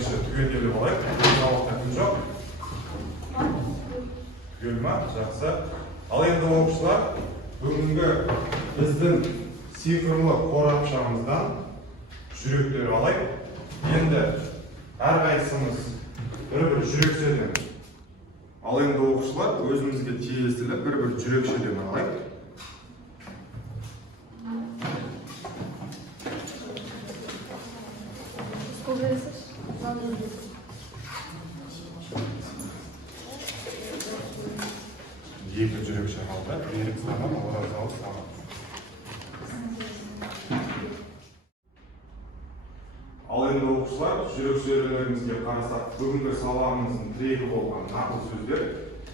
бірінші түгенделіп алайық. Сабақта күн жоқ. Түгел ма? Жақсы. Ал енді оқушылар, бүгінгі біздің цифрлы қорапшамыздан жүректер алайық. Енді әрқайсымыз бір-бір жүрек сөйлейміз. Ал енді оқушылар, өзімізге тиесілі бір-бір жүрек сөйлейміз алайық. Екі жүрек шағалды, берік саған, оразалы саған. Ал енді оқушылар, жүрек сөйлемдерімізге қарасақ, бүгінгі сабағымыздың тірегі болған нақыл сөздер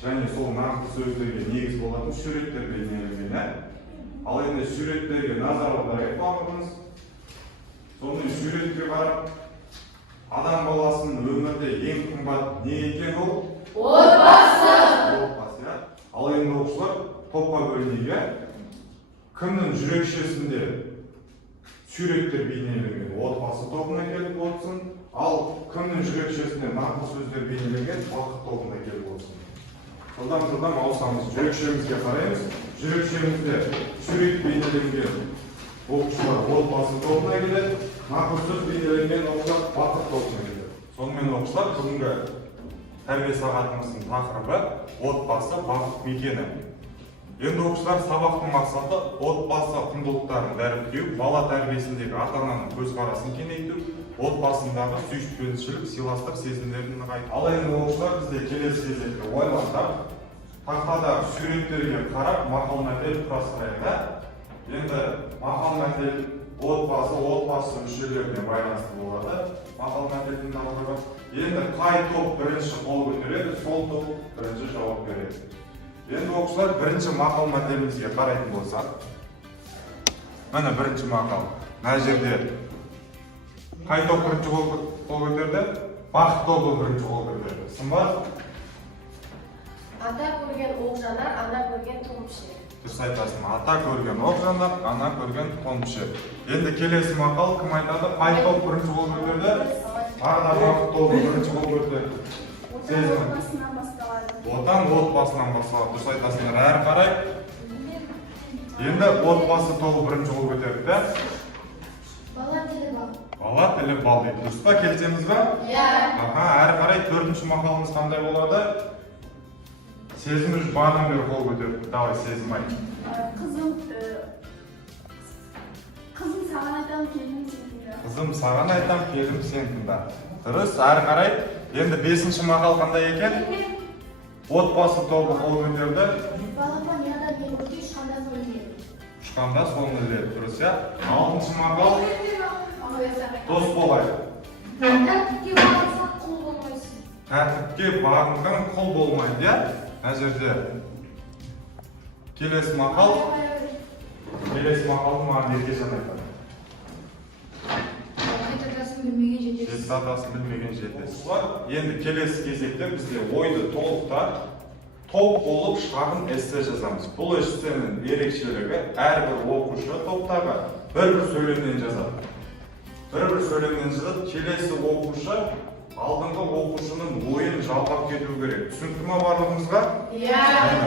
және сол нақыл сөздерге негіз болатын суреттер бейнеленген. Ал енді суреттерге назар аударайық барлығымыз. Сонымен суретке қарап, адам баласының өмірде ең қымбат не екен ол? Отбасы! Отбасы. Ал енді оқушылар, топқа бөлінейік. Кімнің жүрекшесінде суреттер бейнеленген отбасы тобына келіп отырсын, ал кімнің жүрекшесінде нақыл сөздер бейнеленген бақыт тобына келіп отырсын. Жылдам ауысамыз, жүрекшемізге қараймыз. Жүрекшемізде сурет бейнеленген оқушылар отбасы тобына келеді, нақыл сөз бейнеленген оқушылар бақыт тобына келеді. Сонымен оқушылар, бүгінгі тәрбие сағатымыздың тақырыбы отбасы бақыт мекені. Енді оқушылар, сабақтың мақсаты отбасы құндылықтарын дәріптеу, бала тәрбиесіндегі ата-ананың көзқарасын кеңейту, отбасындағы сүйіспеншілік, сыйластық сезімдерін нығайту. Ал енді оқушылар, бізде келесі кезекте ойлантап, тақтадағы суреттерге қарап мақал-мәтел құрастырайық. Енді мақал-мәтел отбасы мүшелеріне байланысты болады. Мақал-мәтелдің тақырыбы. Енді қай топ бірінші қол көтереді, сол топ бірінші жауап береді. Енді оқушылар, бірінші мақал-мәтелімізге қарайтын болсақ, міне бірінші мақал. Мына жерде қай топ бірінші қол көтерді? Бақыт тобы бірінші қол көтерді. Сын ба? Ата көрген оқ жанар, ана көрген тоң пішер. Дұрыс айтасың. Ата көрген оқ жанар, ана көрген тоң пішер. Енді келесі мақал кім айтады? Қай топ бірінші қол көтерді? Ана бақыт тобы бірінші қол көтерді. Отан отбасынан басталады. Дұрыс айтасыңдар. Әрі қарай. Енді отбасы тобы бірінші қол көтерді. Бала тілі бал. Бала тілі бал дейді. Дұрыс па? Келісеміз ба? Иә. Әрі қарай төртінші мақалымыз қандай болады? Сезім үш барынан бері қол көтерді. Давай, сезім айт. Қызым саған айтам, келдім сен тыңда. Қызым саған айтам, келдім сен тыңда. Дұрыс, әрі қарай. Енді бесінші мақал қандай екен? Отбасы тобы қол көтерді. Балапа не адам келуге ұшқанда сол келді. Ұшқанда соны іледі. Дұрыс, иә? Алтыншы мақал дос болайық. Тәртіпке бағынсаң құл болмайсың. Тәртіпке бағынған құл болмайды, иә? Мына жерде келесі мақалды маған Еркежан айтады. Жеті атасын білмеген жетесі. Енді келесі кезекте бізде ойды толықта топ болып шағын эссе жазамыз. Бұл эссенің ерекшелігі әрбір оқушы топтағы бір-бір сөйлемнен жазады. Бір-бір сөйлемнен жазады. Келесі оқушы алдыңғы оқушының ойын жалғап кету керек. Түсінікті ме барлығымызға? Иә.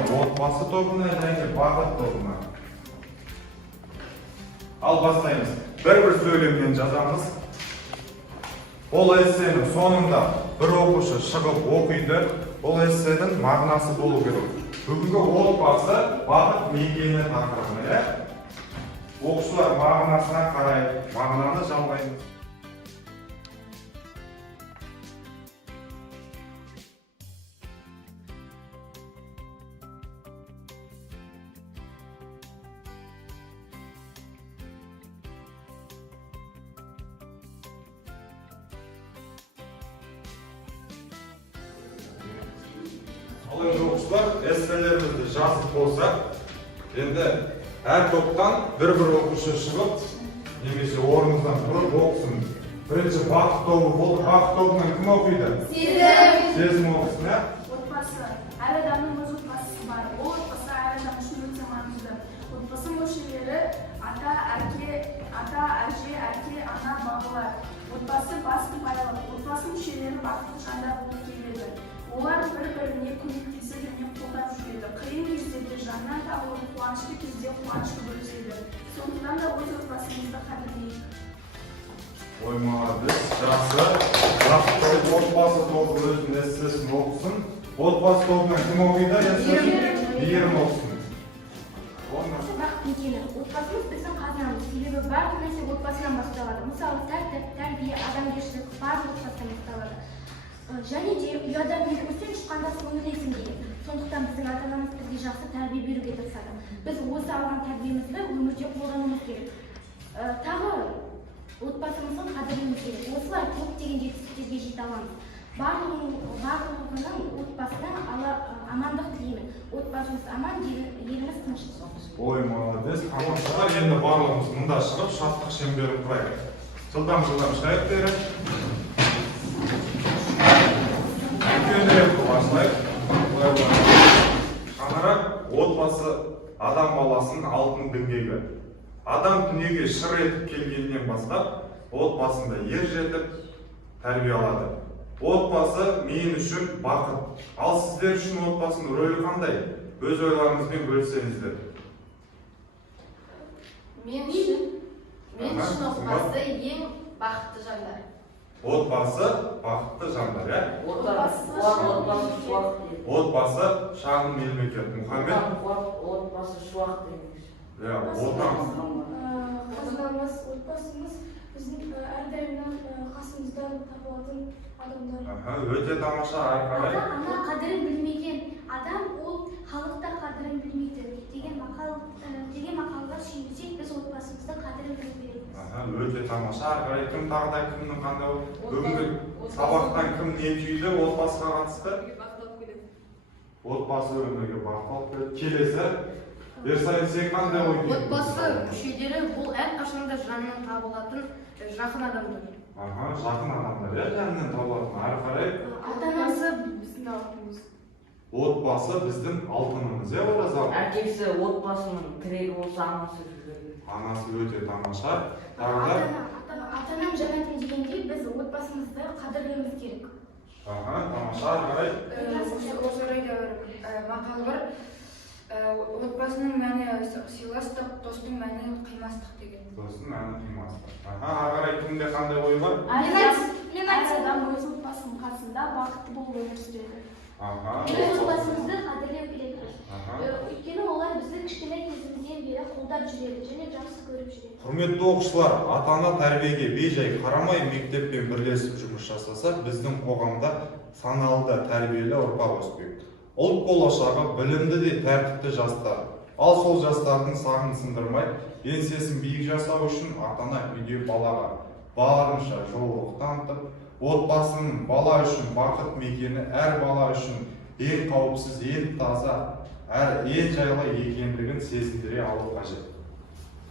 Отбасы тобына және бақыт тобына. Ал бастаймыз. Бір-бір сөйлемнен жазамыз. Ол эссенің соңында бір оқушы шығып оқиды. Ол эссенің мағынасы болу керек. Бүгінгі отбасы бақыт мекені тақырыбына. Оқушылар мағынасына қарай мағынаны жалғаймыз. Ал енді оқушылар, эсселерімізді жазып болсақ, енді әр топтан бір-бір оқушы шығып, немесе орнымыздан тұрып оқысын. Бірінші бақыт тобы болды. Бақыт тобынан кім оқиды? Сезім оқысын, ә? Отбасы. Әр адамның өз отбасысы бар. Ол отбасы әр адам үшін өте маңызды. Отбасы мүшелері ата, әже, әке, ана, балалар. Отбасы басты байлық. отбасы мүшелері бақытты жандар болып келеді. Олар бір-біріне көмектесіп және қолдап жүреді. Қиын кездерде жаннан табылып, қуанышты кезде қуанышты бөліседі. Сондықтан да өз отбасымызды қадірлейік. Ой, молодец, жақсы. Жақсы отбасы тобы өзінің эссесін оқысын. Отбасы тобынан кім оқиды эссесін? Мейірім оқысын. Бақыт мекені. Отбасымыз біздің қазынамыз. Себебі барлық нәрсе отбасынан басталады. Мысалы, тәрбие, адамгершілік барлық отбасынан басталады. Және де ұядан көрсең шыққанда көңілдесің деген. Сондықтан біздің ата-анамыз бізге жақсы тәрбие беруге тырысады. Біз осы алған тәрбиемізді өмірде қолдануымыз керек. Тағы отбасымыздың қадірлеуіміз керек. Осылай көптеген жетістіктерге жете аламыз. Барлығының отбасына амандық тілеймін. Отбасымыз аман, еліміз тыныш. Ой, молодец, тамашалар. Енді барлығымыз мұнда шығып, шаттық шеңберін құрайық. Жылдам шығайық бері. Үлкенірек başlayып. Шаңырақ отбасы адам баласының алтын діңгегі. Адам дүниеге шыр етіп келгеннен бастап, отбасында ер жетіп тәрбие алады. Отбасы мен үшін бақыт. Ал сіздер үшін отбасының рөлі қандай? Өз ойларыңызбен бөлісеңіздер. Мен үшін отбасы ең бақытты жандар. Отбасы бақытты жандар, иә? Отбасы шағын мемлекет. Мұхаммед? Отбасы шуақ дейміз. Отан. Қазынамыз, отбасымыз біздің әрдайым қасымыздан табылатын адамдар. Өте тамаша, әрқарай. Ана қадірін білмеген адам ол халықта қадірін білмейді деген мақалға сүйенсек біз отбасымыздың қадірін білу керекпіз. Өте тамаша, әрқарай. Кім тағыдай, кімнің қандай бүгінгі сабақтан кім не түйді отбасыға қатысты? Отбасы өмірге бақыт алып келеді. Келесі. Ерсайын, сен қандай ой түйдің? Отбасы мүшелері бұл әрқашанда жанынан табылатын жақын адамдар. Жақын адамдар, иә, жанынан табылатын. Ары қарай. Ата-анасы біздің алтынымыз. Отбасы біздің алтынымыз, иә, ораза? Әкесі отбасының тірегі болса анасы жүреді. Анасы өте тамаша. Ата-анам жәннатым дегендей біз отбасымызды қадірлеуіміз керек. Тамаша, ары қарай. Осы орайда мақал бар. Отбасының мәні сыйластық, достың мәні қимастық деген. Достың мәні қимастық. Ары қарай кімде қандай ой бар? Әр адам өз отбасының қасында бақытты болып өмір сүреді. Өз отбасымызды қадірлеу керекпіз. Өйткені олар бізді кішкентай кезімізден бері қолдап жүреді және жақсы көріп жүреді. Құрметті оқушылар, ата-ана тәрбиеге бей-жай қарамай мектеппен бірлесіп жұмыс жасаса, біздің қоғамда саналы да тәрбиелі ұрпақ өспек. Ұлт болашағы білімді де тәртіпті жастар. Ал сол жастардың сағын сындырмай, еңсесін биік жасау үшін ата-ана үйде балаға барынша жолдық танытып, отбасының бала үшін бақыт мекені әр бала үшін ең қауіпсіз, ең таза, әр ең жайлы екендігін сезіндіре алу қажет.